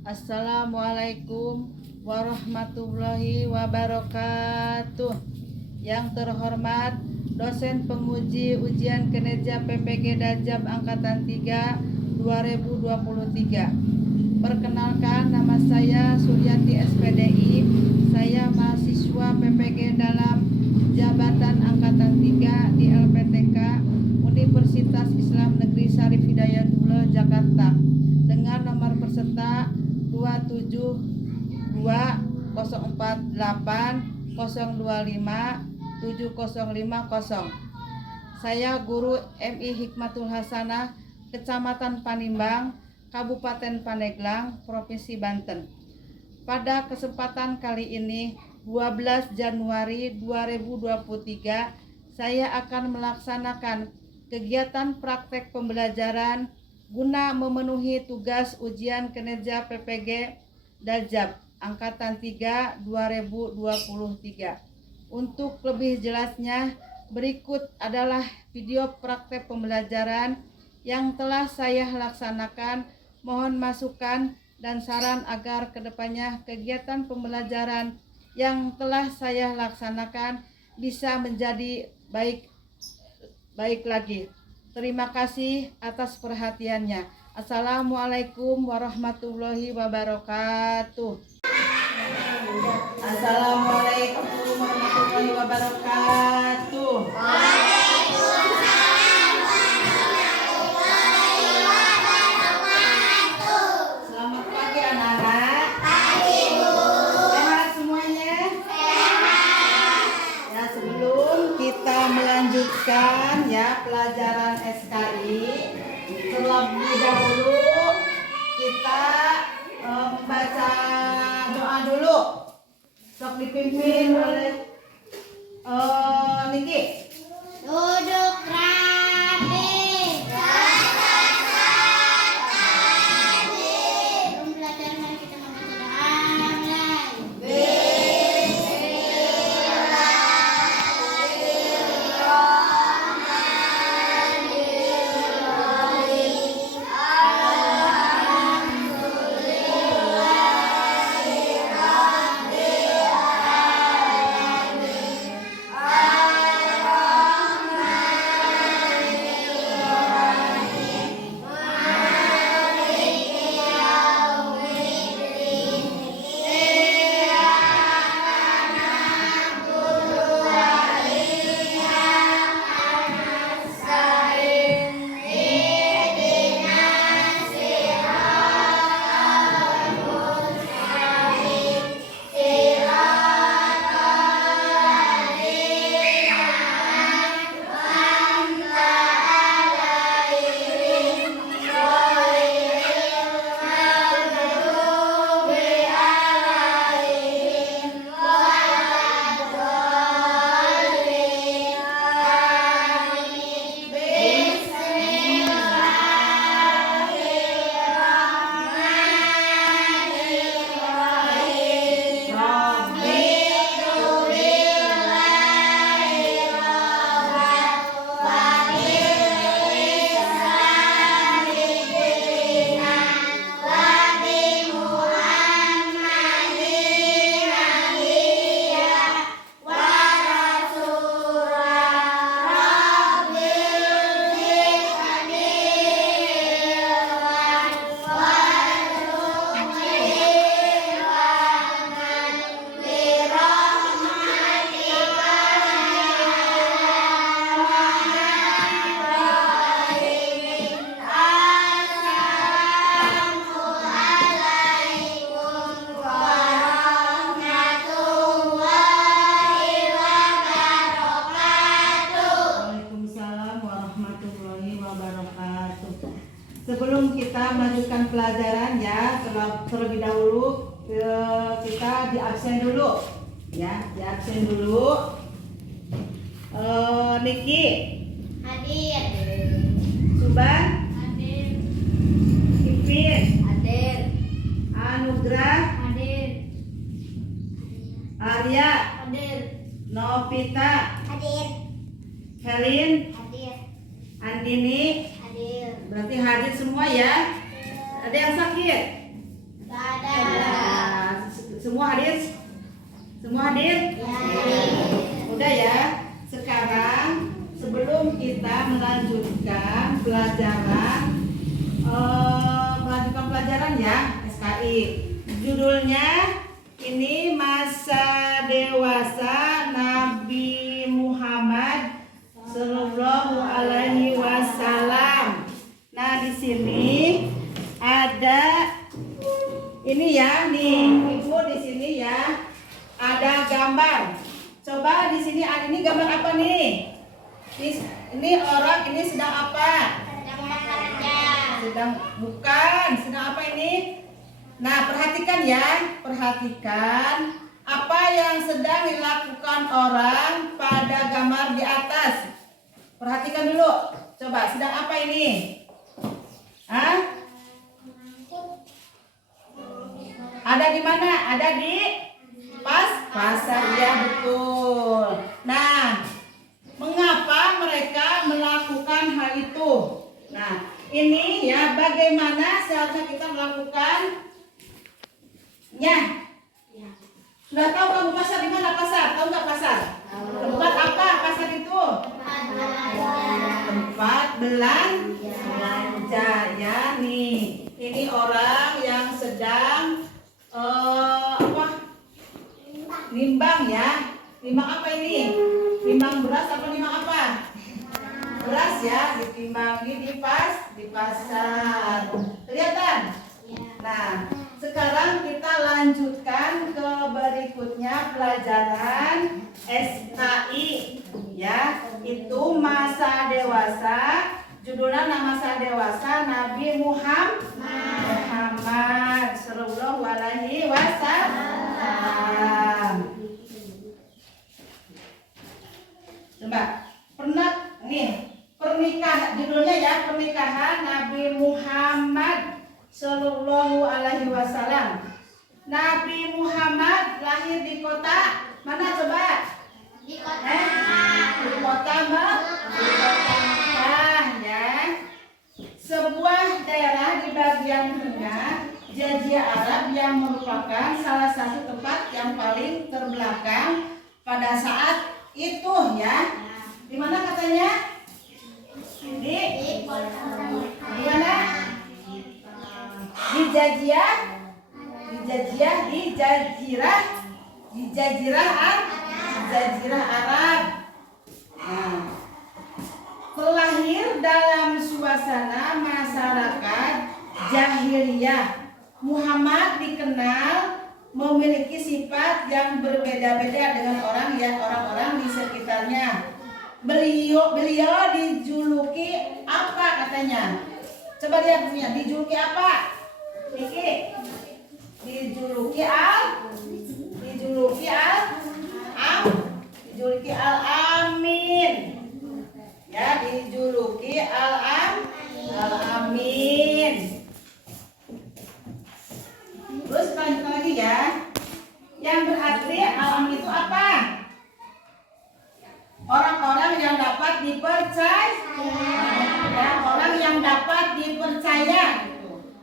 Assalamualaikum warahmatullahi wabarakatuh. Yang terhormat dosen penguji ujian kinerja PPG Daljab Angkatan 3 2023. Perkenalkan, nama saya Suryati SPDI. Saya mahasiswa PPG dalam jabatan Angkatan 3 di LPTK Universitas Islam Negeri Syarif Hidayatullah Jakarta dengan nomor peserta 27048025750. Saya Guru MI Hikmatul Hasanah, Kecamatan Panimbang, Kabupaten Pandeglang, Provinsi Banten. Pada kesempatan kali ini, 12 Januari 2023, saya akan melaksanakan kegiatan praktek pembelajaran guna memenuhi tugas ujian kinerja PPG Daljab Angkatan 3 2023. Untuk lebih jelasnya, berikut adalah video praktek pembelajaran yang telah saya laksanakan. Mohon masukan dan saran agar kedepannya kegiatan pembelajaran yang telah saya laksanakan bisa menjadi baik lagi. Terima kasih atas perhatiannya. Assalamualaikum warahmatullahi wabarakatuh. Assalamualaikum warahmatullahi wabarakatuh. Selamat pagi anak-anak. Sehat semuanya? Ya, sebelum kita melanjutkan pelajaran SKI, terlebih dahulu kita membaca doa dulu. Sok dipimpin oleh Niki. Duduk rapi. Sebelum belajar, mari kita membaca doa. Sebelum kita melanjutkan pelajaran terlebih dahulu kita diabsen dulu. Diabsen dulu. Niki Hadir. Suban Hadir. Ipin Hadir. Anugrah Hadir. Arya Hadir. Novita Hadir. Helin Hadir. Andini. Hadir. Berarti hadir semua ya. Ada yang sakit? Hadir. Semua hadir? Semua hadir? Udah ya. Sekarang sebelum kita melanjutkan pelajaran ya SKI. Judulnya ini masa dewasa Nabi Muhammad Sallallahu Alaihi Wasallam. Nah di sini ada ini ya nih ibu di sini ya ada gambar. Coba di sini ada ini gambar apa nih? Ini orang ini sedang apa? Sedang bekerja. Sedang apa ini? Nah perhatikan ya, perhatikan apa yang sedang dilakukan orang pada gambar di atas. Perhatikan dulu, coba sedang apa ini? Hah? Ada di mana? Ada di pasar ya betul. Nah, mengapa mereka melakukan hal itu? Nah, ini ya bagaimana seharusnya kita melakukannya. Sudah tahu kamu pasar di mana pasar? Tahu nggak pasar? Tempat apa pasar itu? Tempat belanja ya nih. Ini orang yang sedang nimbang ya. Nimbang apa ini? Nimbang beras apa nimbang apa? Beras ya, ditimbangi di pasar. Kelihatan? Nah, sekarang kita lanjutkan ke berikutnya pelajaran SKI ya. Itu masa dewasa. Judulnya masa dewasa Nabi Muhammad Sallallahu Alaihi Wasallam. Coba pernikahan judulnya ya pernikahan Nabi Muhammad Sallallahu Alaihi Wasallam. Nabi Muhammad lahir di kota mana coba? Di kota. Di kota Mekah ya. Sebuah daerah di bagian tengah Jazirah Arab yang merupakan salah satu tempat yang paling terbelakang pada saat itu ya. Di mana katanya? Di mana? Di Jazirah Arab. Nah, terlahir dalam suasana masyarakat jahiliyah. Muhammad dikenal memiliki sifat yang berbeda-beda dengan orang-orang di sekitarnya. Beliau dijuluki apa katanya? Coba lihat punya dijuluki apa? Niki. Dijuluki Al-Amin. Ya, dijuluki Al-Amin. Terus lanjutkan lagi ya. Yang berarti Al-Amin itu apa? Orang-orang yang dapat dipercaya. Ya, orang yang dapat dipercaya.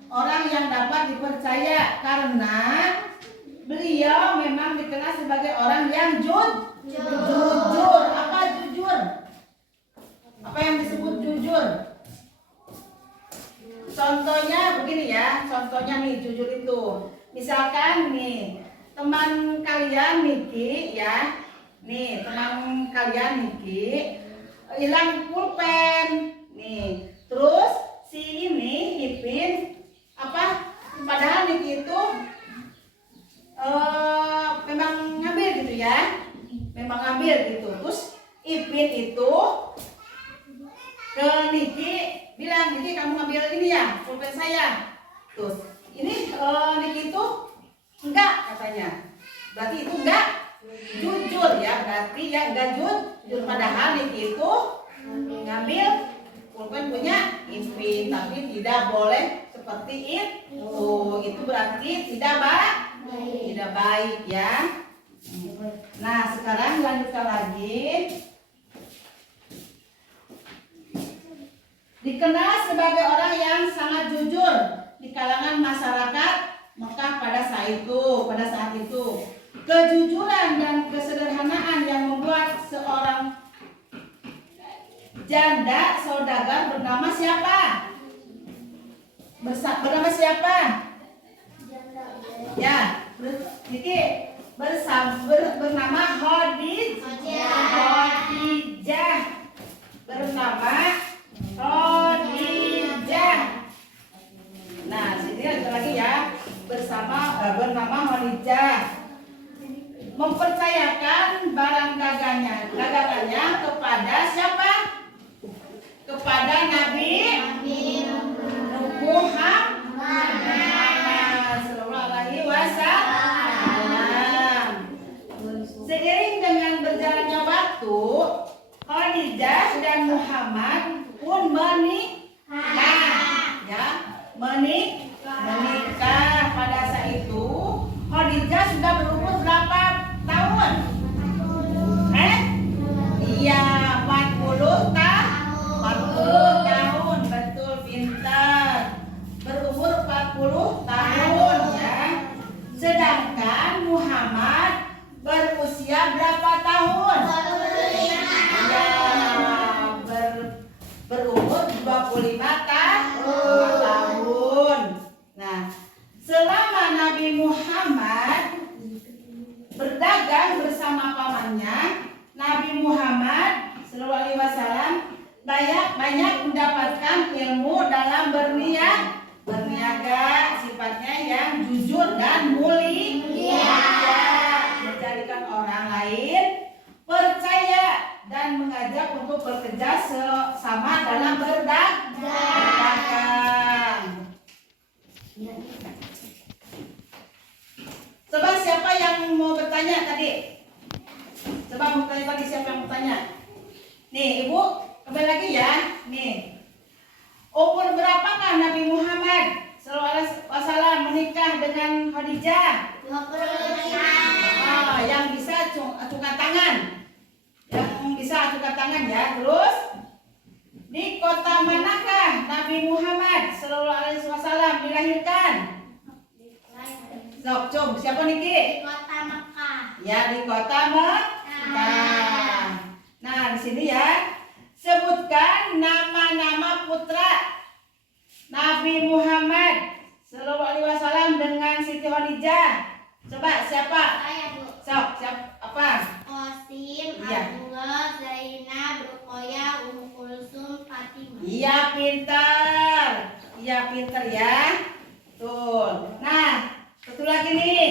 Orang yang dapat dipercaya karena beliau memang dikenal sebagai orang yang jujur. Apa jujur? Apa yang disebut jujur? Contohnya begini ya, contohnya nih jujur itu. Misalkan nih, teman kalian Niki ya. Nih, teman kalian Niki hilang pulpen. Nih, terus si ini Ipin padahal Niki itu memang ngambil gitu ya. Memang ngambil gitu. Terus Ipin itu ke Niki bilang, Niki kamu ngambil ini ya, pulpen saya. Terus ini Niki itu enggak katanya. Berarti itu enggak jujur ya, berarti ya enggak jujur. Padahal Niki itu ngambil pulpen punya Ipin, tapi tidak boleh seperti itu. Itu berarti tidak baik ya. Nah sekarang lanjutkan lagi. Dikenal sebagai orang yang sangat jujur di kalangan masyarakat Mekah pada saat pada saat itu. Kejujuran dan kesederhanaan yang membuat seorang janda saudagar bernama siapa? Bernama siapa? Ya, Niki bernama Khadijah. Bernama Khadijah. Nah, sini ada lagi ya. Bernama Khadijah. Mempercayakan barang dagangannya kepada siapa? Kepada Nabi Muhammad sallallahu alaihi wasallam. Seiring dengan berjalannya waktu, Khadijah dan Muhammad pun menikah. Pada saat itu Khadijah sudah berumur berapa tahun? Iya, 40 tahun. Betul, pintar. Berumur 40 tahun ya. Sedangkan Muhammad berusia berapa tahun? Ya, berumur 25 tahun. Nah, selama Nabi Muhammad berdagang bersama pamannya, Nabi Muhammad sallallahu alaihi wasallam banyak mendapatkan ilmu dalam berniaga, sifatnya yang jujur dan mulia, menjadikan orang lain percaya dan mengajak untuk bekerja sama dalam berdagang. Coba siapa yang mau bertanya tadi? Coba mau bertanya tadi, siapa yang bertanya? Nih Ibu, kembali lagi ya. Nih, umur berapakah Nabi Muhammad sallallahu alaihi wasallam menikah dengan Khadijah? 25. Yang bisa acukan tangan. Yang bisa acukan tangan ya. Terus di kota manakah Nabi Muhammad sallallahu alaihi wasallam dilahirkan? Sok, cung, siapa Niki? Di kota Mekah. Ya, di kota Mekah. Nah, di sini ya, sebutkan nama-nama putra Nabi Muhammad sallallahu alaihi wasallam dengan Siti Khadijah. Coba siapa? Saya, Bu. Sok, siapa? Apa? Qasim, Iya. Abdullah, Zainab, Ruqayyah, Ummu Kulsum, Fatimah. Iya, pintar. Iya, pintar ya. Tuh. Nah, satu lagi nih.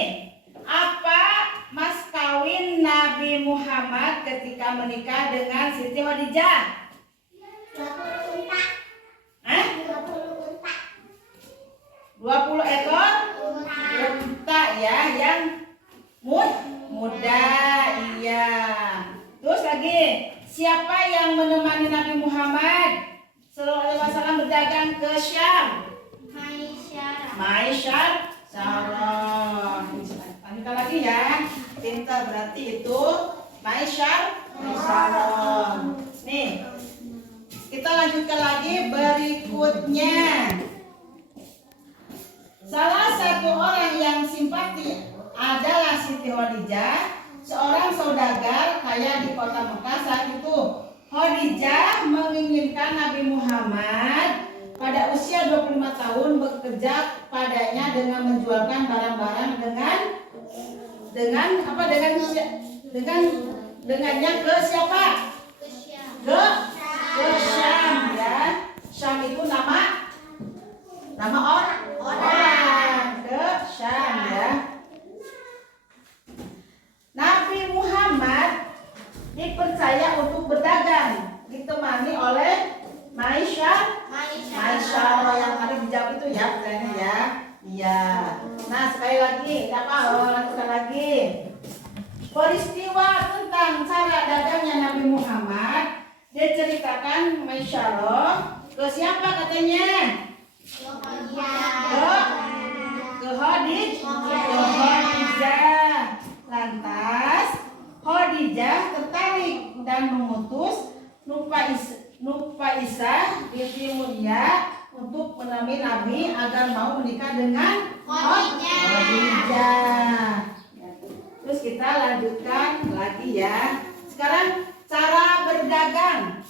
Apa mas kawin Nabi Muhammad ketika menikah dengan Siti Khadijah? 20 unta. 20 unta. 20 ekor unta ya, yang muda. Iya. Terus lagi, siapa yang menemani Nabi Muhammad sallallahu alaihi wasallam berdagang ke Syam? Maisyar Sarah. Lanjutkan lagi ya. Pintar berarti itu Maisyar Sarah. Nih, kita lanjutkan lagi berikutnya. Salah satu orang yang simpati adalah Siti Khadijah, seorang saudagar kaya di kota Mekah. Saat itu Khadijah menginginkan Nabi Muhammad pada usia 25 tahun bekerja padanya dengan menjualkan barang-barang dengannya ke siapa? Ke Syam ya. Syam itu nama orang ke Syam ya. Nabi Muhammad dipercaya untuk berdagang, ditemani oleh Maisyar yang tadi dijawab itu ya, pertanyaannya ya. Iya. Nah, sekali lagi, lanjutkan lagi. Peristiwa tentang cara dagangnya Nabi Muhammad diceritakan Maisyar ke siapa katanya? Ke Khadijah. Lantas Khadijah tertarik dan mengutus Nufaisah binti Mulia untuk menemani Nabi agar mau menikah dengan Khadijah. Niki ya. Sekarang cara berdagang.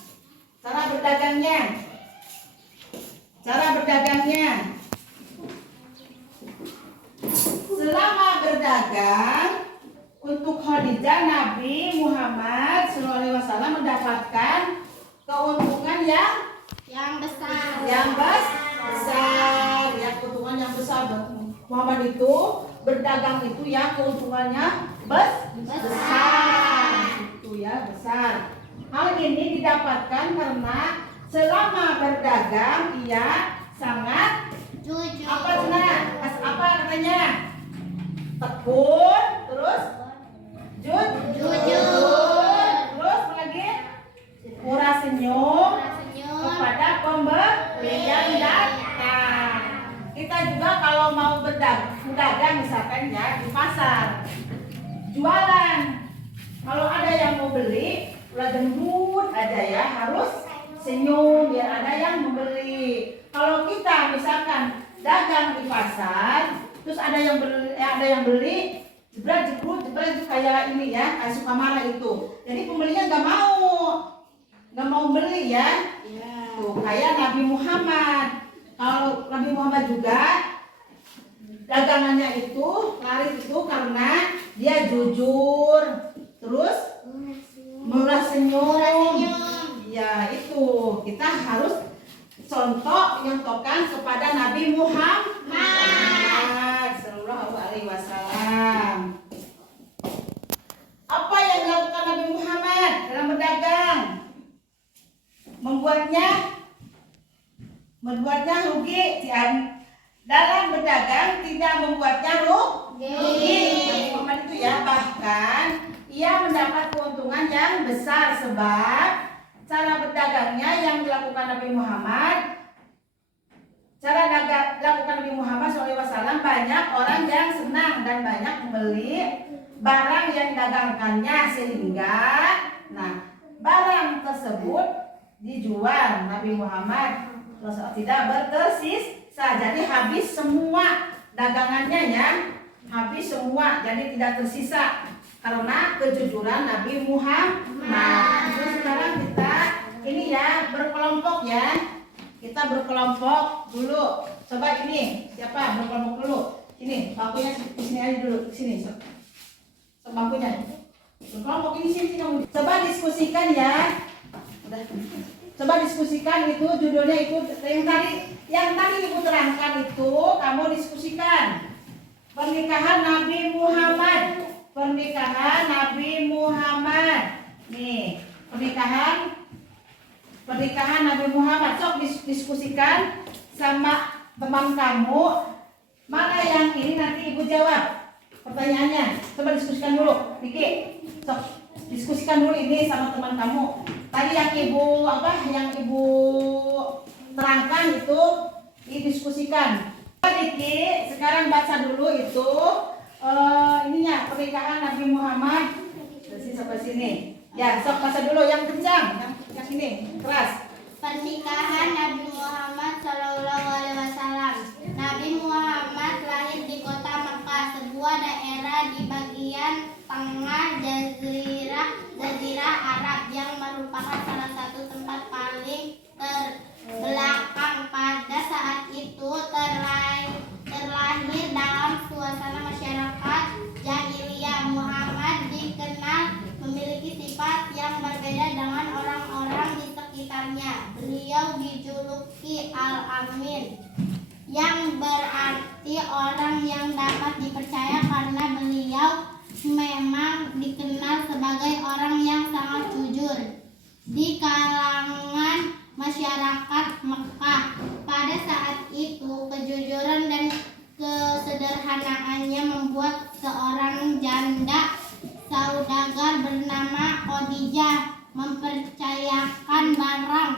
Cara berdagangnya. Cara berdagangnya. Selama berdagang, untuk Khadijah Nabi Muhammad SAW mendapatkan keuntungan yang besar. Ya, keuntungan yang besar. Muhammad itu berdagang itu ya keuntungannya besar. Itu ya besar. Hal ini didapatkan karena selama berdagang ia sangat Jujur. apa katanya? Tekun, terus jujur, terus apa lagi? Murah senyum kepada pembeli yang datang. Kita juga kalau mau berdagang misalkan ya di pasar, jualan. Kalau ada yang mau beli, ulah gendut aja ya, harus senyum biar ada yang membeli. Kalau kita misalkan dagang di pasar, terus ada yang beli, jebret kayak ini ya, kayak suka marah itu. Jadi pembelinya nggak mau beli ya. Tuh kayak Nabi Muhammad. Kalau Nabi Muhammad juga dagangannya itu laris itu karena dia jujur, terus murah senyum. Ya itu kita harus nyontohkan kepada Nabi Muhammad Sallallahu Alaihi Wasallam. Apa yang dilakukan Nabi Muhammad dalam berdagang? Membuatnya rugi. Dalam berdagang tidak membuatnya rugi. Nabi Muhammad itu ya bahkan ia mendapat keuntungan yang besar sebab cara berdagangnya yang dilakukan Nabi Muhammad. Cara dilakukan Nabi Muhammad SAW banyak orang yang senang dan banyak membeli barang yang didagangkannya sehingga barang tersebut dijual Nabi Muhammad tidak bertersisa. Jadi habis semua dagangannya ya, habis semua jadi tidak tersisa karena kejujuran Nabi Muhammad. Terus sekarang kita ini ya berkelompok ya. Kita berkelompok dulu. Coba ini siapa berkelompok dulu? Sini bangkunya di sini aja dulu. Sini bangkunya. Berkelompok ini sini kamu. Coba diskusikan ya. Udah. Coba diskusikan itu judulnya itu yang tadi ibu terangkan itu kamu diskusikan. Pernikahan Nabi Muhammad. Pernikahan Nabi Muhammad. Nih, pernikahan Nabi Muhammad. Sok diskusikan sama teman kamu. Mana yang ini nanti ibu jawab pertanyaannya. Coba diskusikan dulu, Niki. Sok diskusikan dulu ini sama teman kamu. Tadi yang ibu terangkan itu didiskusikan. Niki, sekarang baca dulu itu ininya pernikahan Nabi Muhammad dari sini sampai sini. Ya, sok baca dulu yang kencang, yang ini keras. Pernikahan Nabi Muhammad Sallallahu Alaihi Wasallam. Nabi Muhammad lahir di kota Mekah, sebuah daerah di bagian tengah Jazirah Arab yang merupakan salah satu tempat paling terbelakang pada saat itu. Terlahir dalam suasana masyarakat jahiliyah. Muhammad dikenal memiliki sifat yang berbeda dengan orang-orang di sekitarnya. Beliau dijuluki Al-Amin, yang berarti orang yang dapat dipercaya karena beliau memang dikenal sebagai orang yang sangat jujur di kalangan masyarakat Mekah. Pada saat itu kejujuran dan kesederhanaannya membuat seorang janda saudagar bernama Khadijah mempercayakan barang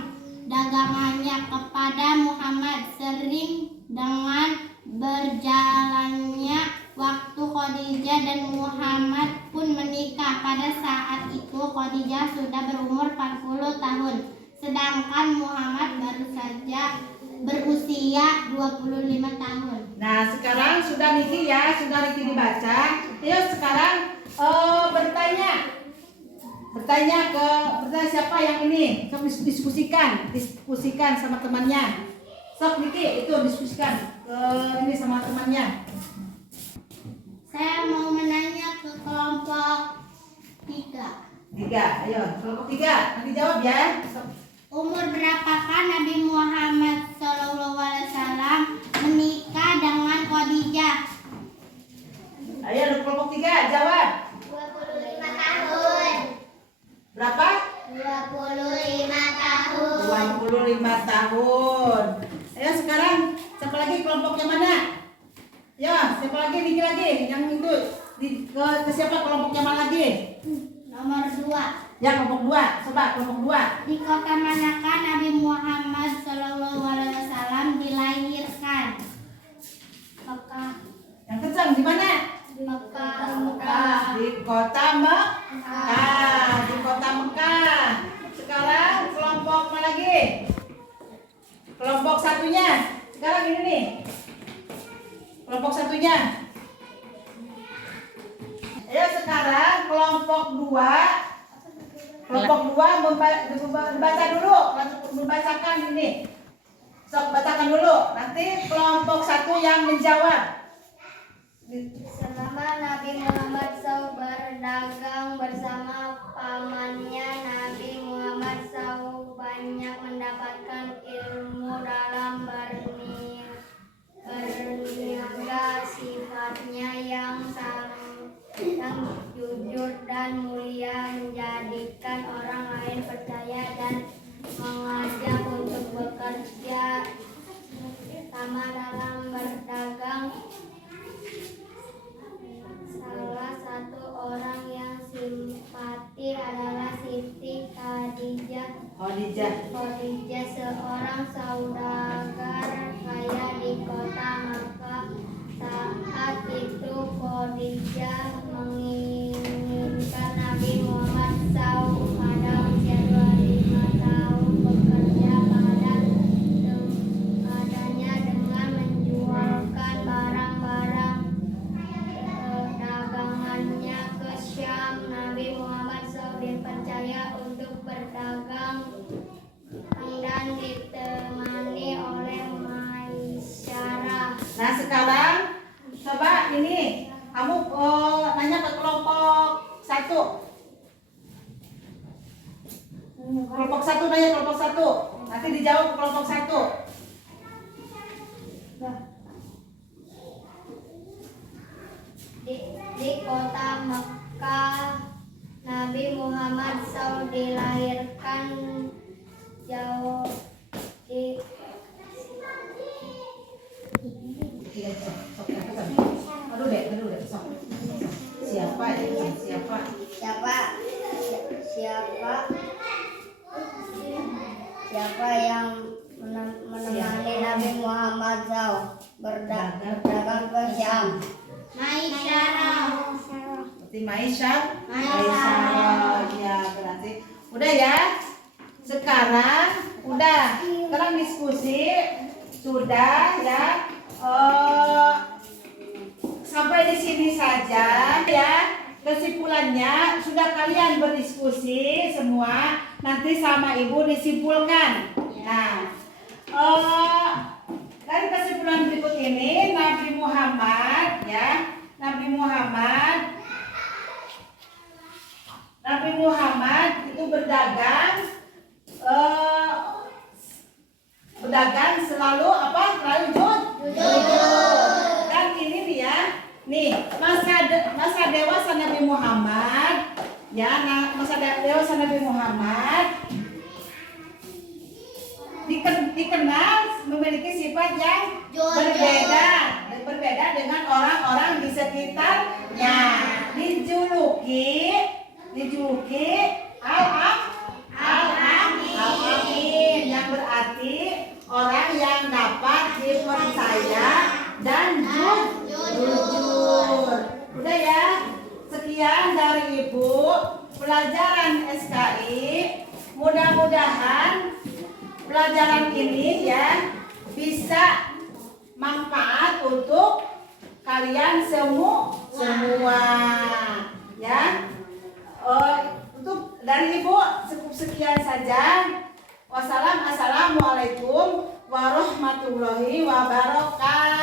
dagangannya kepada Muhammad. Sering dengan berjalannya waktu, Khadijah dan Muhammad pun menikah. Pada saat itu Khadijah sudah berumur 40 tahun, sedangkan Muhammad baru saja berusia 25 tahun. Nah, sekarang sudah Niki dibaca. Yuk sekarang bertanya. bertanya siapa yang ini, sok diskusikan sama temannya. Sok Niki itu diskusikan ke ini sama temannya. Saya mau menanya ke kelompok 3. Ayo kelompok 3 nanti jawab ya. Sok. Umur berapakah Nabi Muhammad SAW menikah dengan Khadijah? Ayo kelompok 3 jawab. 25 tahun. Berapa? 25 tahun. 25 tahun. Ayo sekarang siapa lagi kelompoknya mana? Ya, siapa lagi Niki lagi yang itu ke siapa kelompoknya mana lagi? Nomor 2. Ya kelompok 2, coba kelompok 2. Di kota manakah Nabi Muhammad SAW dilahirkan? Mekah. Yang kencang di mana? Mekah. Di kota Mekah. Di kota Mekah. Sekarang kelompok mana lagi? Kelompok satunya. Sekarang ini nih. Kelompok satunya. Ayo sekarang kelompok 2. Kelompok 2 membaca dulu, membacakan ini. Sok bacakan dulu. Nanti kelompok 1 yang menjawab. Selama Nabi Muhammad SAW berdagang bersama pamannya, Nabi Muhammad SAW banyak mendapatkan ilmu dalam berniaga. Sifatnya yang jujur dan mulia menjadikan orang lain percaya dan mengajak untuk bekerja sama dalam berdagang. Salah satu orang yang simpati adalah Siti Khadijah. Khadijah seorang saudagar kaya di kota Makkah. Saat itu Khadijah menginginkan Nabi Muhammad SAW pada usia 25 tahun bekerja padanya dengan menjualkan barang-barang dagangannya ke Syam. Nabi Muhammad SAW dipercaya untuk berdagang dan ditemani oleh Maisyarah. Nah sekarang coba ini kamu nanya ke kelompok 1. Kelompok 1 nanya kelompok 1. Nanti dijawab ke kelompok 1. Di kota Mekah, Nabi Muhammad SAW dilahirkan jauh di Aduh deh, sok. Siapa yang menemani Nabi Muhammad SAW berdagang ke Syam? Maisyarah. Berarti Maisyarah. Ya, berarti udah ya. Sekarang diskusi sudah ya. Sampai di sini saja ya. Kesimpulannya sudah kalian berdiskusi semua, nanti sama ibu disimpulkan. Nah, dari kesimpulan berikut ini Nabi Muhammad itu berdagang selalu apa? Selalu jujur. Dan ini nih ya. Nih, masa dewasa Nabi Muhammad ya, masa dewasa Nabi Muhammad dikenal memiliki sifat yang berbeda dengan orang-orang di sekitarnya. Dijuluki Al-Amin, yang berarti orang yang dapat dipercaya dan jujur. Udah ya, sekian dari Ibu pelajaran SKI. Mudah-mudahan pelajaran ini ya bisa manfaat untuk kalian semua ya. Untuk dari Ibu cukup sekian saja. Wassalamualaikum warahmatullahi wabarakatuh.